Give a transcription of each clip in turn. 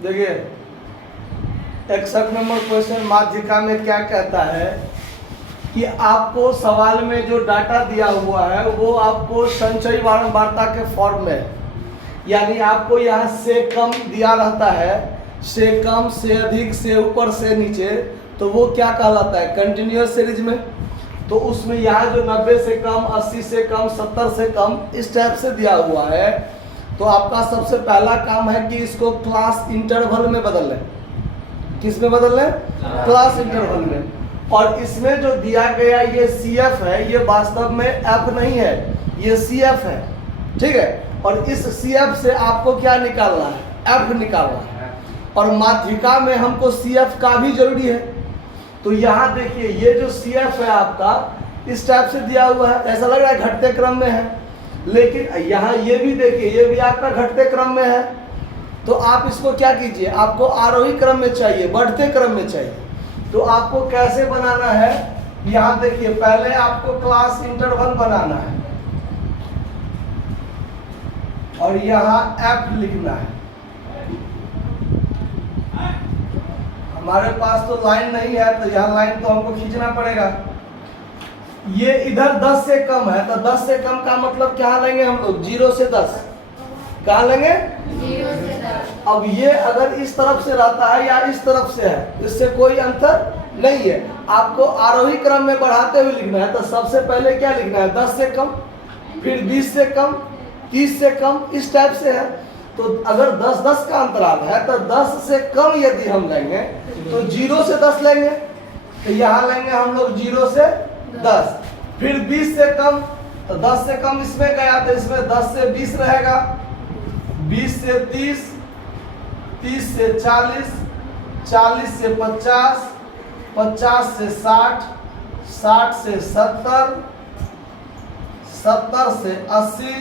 देखिए 61 number question माध्यिका में क्या कहता है कि आपको सवाल में जो डाटा दिया हुआ है वो आपको संचयी बारंबारता के फॉर्म में, यानी आपको यहाँ से कम दिया रहता है, से कम, से अधिक, से ऊपर, से नीचे, तो वो क्या कहलाता है कंटिन्यूअस सीरीज में। तो उसमें यहाँ जो 90 से कम, 80 से कम, 70 से कम इस टाइप से दिया हुआ है, तो आपका सबसे पहला काम है कि इसको क्लास इंटरवल में बदल लें। किस में बदल लें? क्लास इंटरवल में। और इसमें जो दिया गया ये CF है, ये वास्तव में F नहीं है, ये CF है, ठीक है। और इस CF से आपको क्या निकालना है? F निकालना है। और माध्यिका में हमको CF का भी जरूरी है। तो यहाँ देखिए ये जो CF है आपका इस टाइप से दिया हुआ है, ऐसा लग रहा है घटते क्रम में है, लेकिन यहाँ ये भी देखिए ये भी आपका घटते क्रम में है। तो आप इसको क्या कीजिए, आपको आरोही क्रम में चाहिए, बढ़ते क्रम में चाहिए। तो आपको कैसे बनाना है, यहाँ देखिए पहले आपको क्लास इंटरवल बनाना है और यहाँ F लिखना है। हमारे पास तो लाइन नहीं है, तो यहाँ लाइन तो हमको खींचना पड़ेगा। ये इधर 10 से कम है, तो 10 से कम का मतलब क्या लेंगे हम लोग? 0 से 10। कहाँ लेंगे? 0 से 10। अब ये अगर इस तरफ से रहता है या इस तरफ से है, इससे कोई अंतर नहीं है। आपको आरोही क्रम में बढ़ाते हुए लिखना है। तो सबसे पहले क्या लिखना है? 10 से कम, फिर 20 से कम, 30 से कम, इस टाइप से है। तो अगर 10-10 का अंतराल है तो 10 से कम यदि हम लेंगे तो 0 से 10 लेंगे। तो यहाँ लेंगे हम लोग 0 से 10। फिर 20 से कम, तो 10 से कम इसमें गया तो इसमें 10 से 20 रहेगा, 20 से 30, 30 से 40, 40 से 50, 50 से 60, 60 से 70, 70 से 80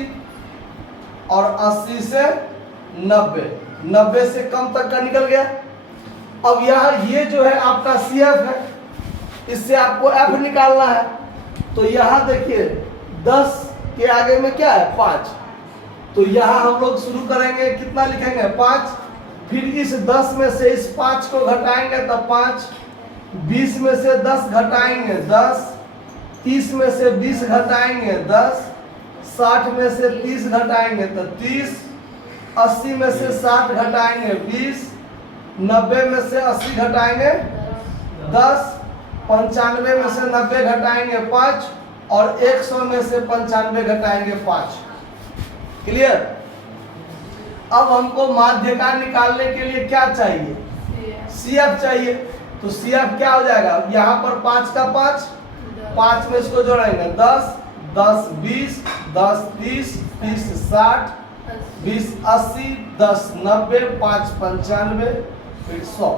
और 80 से 90, 90 से कम तक का निकल गया। अब यहाँ ये जो है आपका CF है, इससे आपको F निकालना है। तो यहाँ देखिए 10 के आगे में क्या है? 5। तो यहाँ हम लोग शुरू करेंगे, कितना लिखेंगे? 5। फिर इस 10 में से इस 5 को घटाएंगे तो 5, 20 में से 10 घटाएंगे 10, 30 में से 20 घटाएंगे 10, 60 में से 30 घटाएंगे तो 30, 80 में से 60 घटाएंगे 20, 90 में से 80 घटाएंगे 10, 95 में से 90 घटाएंगे 5 और 100 में से 95 घटाएंगे 5। क्लियर? अब हमको माध्यिका निकालने के लिए क्या चाहिए? CF चाहिए। तो CF क्या हो जाएगा? यहाँ पर 5 का 5, 5 में इसको जोड़ेंगे 10, 10 20, 10 30, 30 60, 20 80, 10 90, 5 95, फिर 100।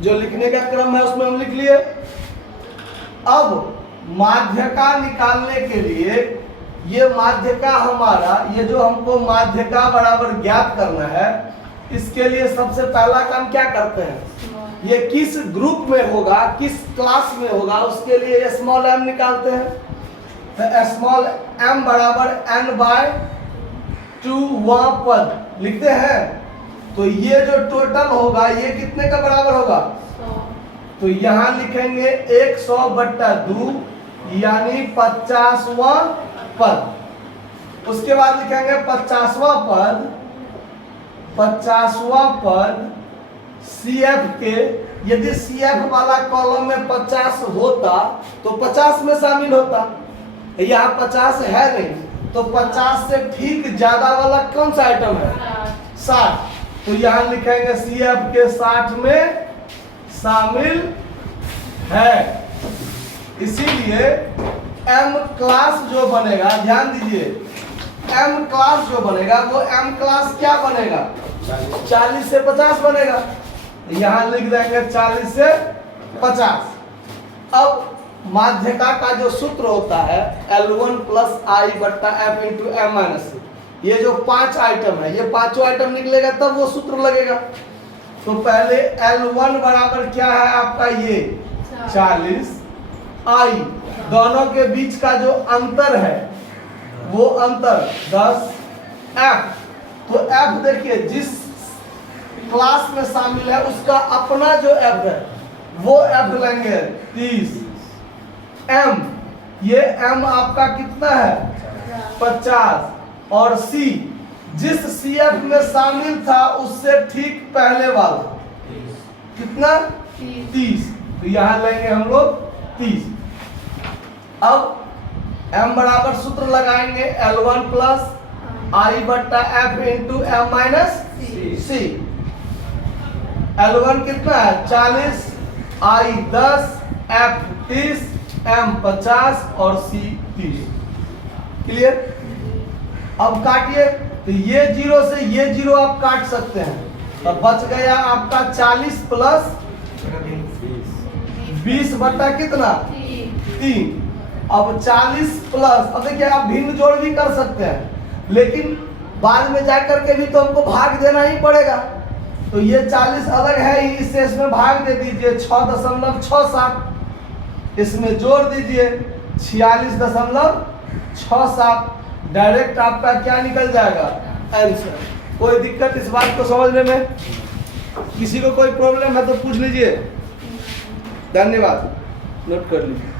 जो लिखने का क्रम है उसमें हम लिख लिए। अब माध्यिका निकालने के लिए ये माध्यिका हमारा, ये जो हमको माध्यिका बराबर ज्ञात करना है, इसके लिए सबसे पहला काम क्या करते हैं? ये किस ग्रुप में होगा, किस क्लास में होगा, उसके लिए स्मॉल m निकालते हैं। तो स्मॉल m बराबर n/2 वहाँ पद लिखते हैं। तो ये जो टोटल होगा ये कितने का बराबर होगा? 100। तो यहाँ लिखेंगे 100/2 यानी 50वां पद। उसके बाद लिखेंगे 50वां पद, 50वां पद CF के, यदि CF वाला कॉलम में 50 होता तो 50 में शामिल होता। यहाँ 50 है नहीं, तो 50 से ठीक ज्यादा वाला कौन सा आइटम है? 60। तो यहाँ लिखेंगे CF के 60 में शामिल है। इसीलिए M क्लास जो बनेगा, ध्यान दीजिए, M क्लास जो बनेगा वो M क्लास क्या बनेगा? 40 से 50 बनेगा। यहाँ लिख देंगे 40 से 50। अब माध्यिका का जो सूत्र होता है L1 + I/F × M-C, ये जो 5 आइटम है, ये पांचों आइटम निकलेगा तब वो सूत्र लगेगा। तो पहले L1 बराबर क्या है आपका? ये 40, I दोनों के बीच का जो अंतर है वो अंतर 10, F। तो F देखिए जिस क्लास में शामिल है उसका अपना जो एफ है वो एफ लेंगे 30। एम, ये एम आपका कितना है 50। और सी, जिस सीएफ में शामिल था उससे ठीक पहले वाला कितना 30, तो यहां लेंगे हम लोग 30। अब m बराबर सूत्र लगाएंगे L1 प्लस आई बट्टा एफ इंटू एम माइनस सी। L1 कितना है 40, आई 10, एफ 30, एम 50 और सी 30। क्लियर? अब काटिए, तो ये जीरो से ये जीरो आप काट सकते हैं, तो बच गया आपका 40 प्लस 20 बट्टा कितना 3। अब 40 प्लस, अब देखिए आप भिन्न जोड़ भी कर सकते हैं, लेकिन बाद में जाकर के भी तो हमको भाग देना ही पड़ेगा। तो ये 40 अलग है ही, इससे इसमें भाग दे दीजिए 6.67, इसमें जोड़ दीजिए 46.67। डायरेक्ट आपका क्या निकल जाएगा आंसर। कोई दिक्कत इस बात को समझने में? किसी को कोई प्रॉब्लम है तो पूछ लीजिए। धन्यवाद, नोट कर लीजिए।